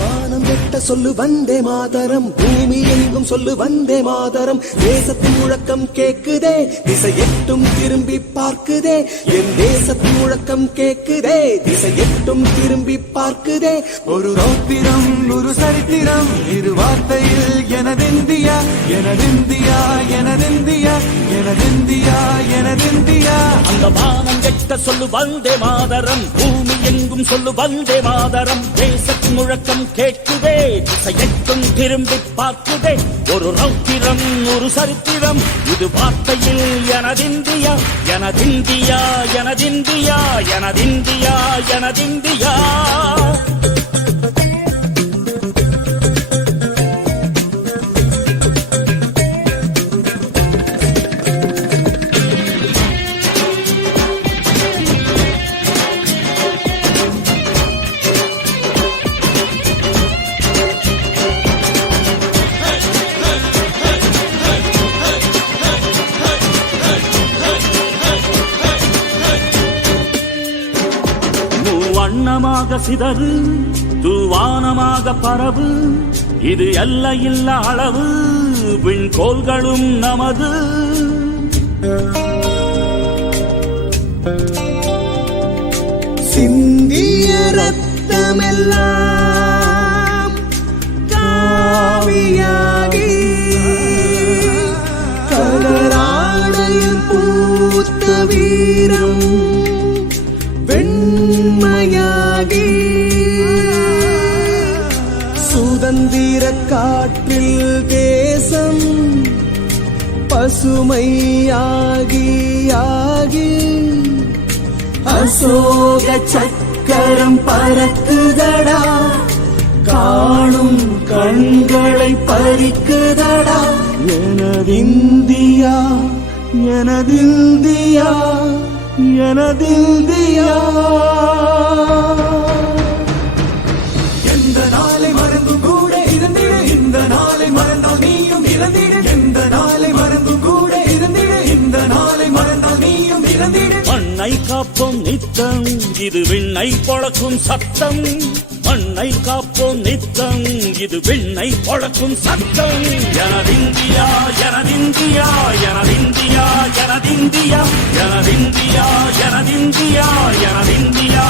வானம் வெட்ட சொல்லு வந்தே மாதரம், பூமி எங்கும் சொல்லு வந்தே மாதரம். தேசத்தின் முழக்கம் கேக்குதே, திசை எட்டும் திரும்பி பார்க்குதே. என் தேசத்தின் முழக்கம் கேக்குதே, திசை எட்டும் திரும்பி பார்க்குதே. ஒரு ரௌத்திரம் ஒரு சரித்திரம், இரு வார்த்தையில் எனதிந்தியா எனதிந்தியா எனதிந்தியா எனதிந்தியா எனதிந்தியா. அந்த வானம் வெட்ட சொல்லு வந்தே மாதரம், பூமி எங்கும் சொல்லு வந்தே மாதரம். தேசத்தின் முழக்கம் கேட்குதே, திசை எட்டும் திரும்பி பார்க்குதே. ஒரு ரௌத்திரம் ஒரு சரித்திரம், இது வார்த்தையில் எனதிந்தியா எனதிந்தியா எனதிந்தியா எனதிந்தியா எனதிந்தியா. வண்ணமாக சிதறு தூவானமாக பரவு, இது எல்லையில்ல அளவு, விண்கோள்களும் நமது. சிந்திய ரத்தமெல்லாம் காவியாகி, கலராடையில் பூத்த வீரம் வெண்மையாகி, சுதந்திர காற்றில் தேசம் பசுமையாகி ஆகி, அசோக சக்கரம் பறக்குதடா, காணும் கண்களை பறிக்குதடா. எனதிந்தியா எனதிந்தியா எனதிந்தியா. எந்த நாளை மறந்தும் கூட இருந்திட, இந்த நாளை மறந்தால் நீயும் இறந்திட. எந்த நாளை மறந்தும் கூட இருந்திட, இந்த நாளை மறந்தால் நீயும் இறந்திட. மண்ணை காப்போம் நித்தம், இது விண்ணை பொழக்கும் சத்தம். மண்ணை காப்போம் நித்தம், இது விண்ணை பொழக்கும் சத்தம். எனதிந்தியா எனதிந்தியா எனதிந்தியா எனதிந்தியா எனதிந்தியா எனதிந்தியா எனதிந்தியா.